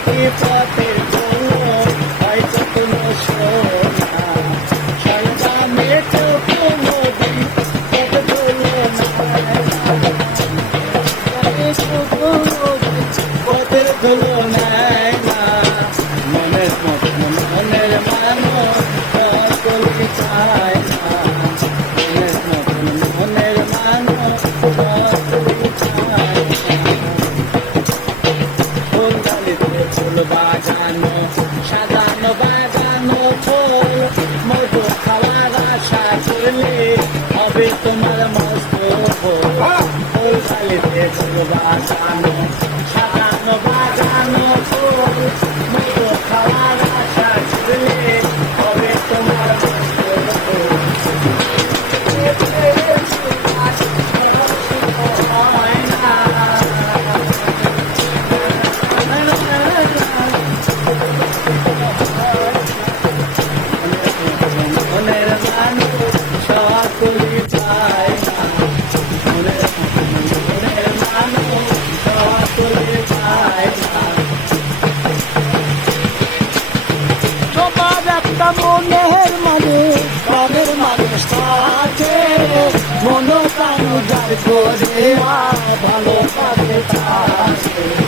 take it up. ঢোল বাজানো, সাজানো, বাজানো ঢোল মধু খাওয়ার আশা করলে হবে তোমার মস্ত ঢোল খালিতে ঢোল বাজানো উদার করে ভালো পাবে তার